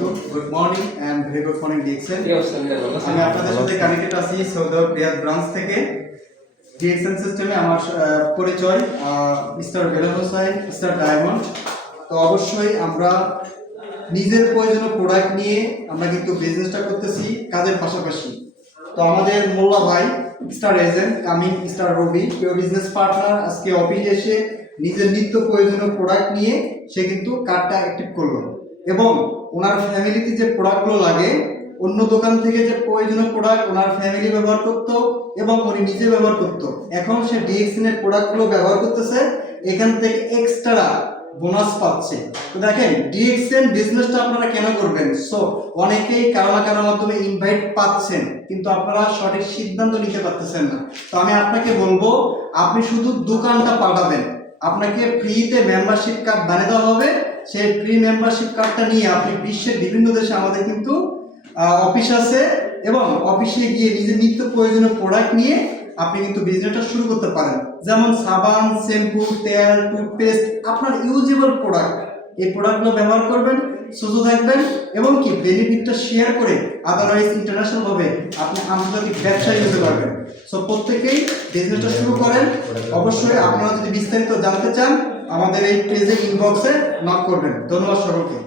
বারাকাতুহু। Good morning and very good morning DXN. আমি আপনাদের সাথে কানেক্টেড আছি সৌদি আরব রিয়াদ ব্রাঞ্চ থেকে। ডিএক্সএন সিস্টেমে আমার পরিচয় mister Belal Hossain, mister Diamond. তো অবশ্যই আমরা নিজের প্রয়োজনীয় প্রোডাক্ট নিয়ে আমরা কিন্তু বিজনেসটা করতেছি কাজের পাশাপাশি। তো আমাদের মোল্লা ভাই স্টার এজেন্ট কামিং স্টার রবি প্রিয় বিজনেস পার্টনার আজকে অফিসে এসে নিজের নিত্য প্রয়োজনীয় প্রোডাক্ট নিয়ে সে কিন্তু কার্ডটা অ্যাক্টিভ করলো এবং ওনার ফ্যামিলিতে যে প্রোডাক্টগুলো লাগে অন্য দোকান থেকে যে প্রয়োজনীয় প্রোডাক্ট ওনার ফ্যামিলি ব্যবহার করতো এবং উনি নিজে ব্যবহার করতো, এখন সে ডিএক্সএন এর প্রোডাক্টগুলো ব্যবহার করতেছে, এখান থেকে এক্সট্রা বোনাস পাচ্ছে। তো দেখেন ডিএক্সএন বিজনেসটা আপনারা কেন করবেন? সো অনেকেই কারো না কারোর মাধ্যমে ইনভাইট পাচ্ছেন কিন্তু আপনারা সঠিক সিদ্ধান্ত নিতে পারতেছেন না। তো আমি আপনাকে বলবো আপনি শুধু দোকানটা পাঠাবেন, আপনাকে ফ্রিতে মেম্বারশিপ কার্ড বানিয়ে দেওয়া হবে। সেই ফ্রি মেম্বারশিপ কার্ডটা নিয়ে আপনি বিশ্বের বিভিন্ন দেশে আমাদের কিন্তু অফিস আছে এবং অফিসে গিয়ে নিজের নিত্য প্রয়োজনীয় প্রোডাক্ট নিয়ে আপনি কিন্তু বিজনেসটা শুরু করতে পারেন। যেমন সাবান, শ্যাম্পু, তেল, টুথপেস্ট, আপনার ইউজেবল প্রোডাক্ট, এই প্রোডাক্টগুলো ব্যবহার করবেন, সুস্থ থাকবেন এবং কি বেনিফিটটা শেয়ার করে আদারওয়াইজ ইন্টারন্যাশনাল ভাবে আপনি আন্তর্জাতিক ব্যবসায়ী হতে পারবেন। সো প্রত্যেকেই বিজনেসটা শুরু করেন। অবশ্যই আপনারা যদি বিস্তারিত জানতে চান আমাদের এই পেজে ইনবক্সে নক করবেন। ধন্যবাদ সকলকে।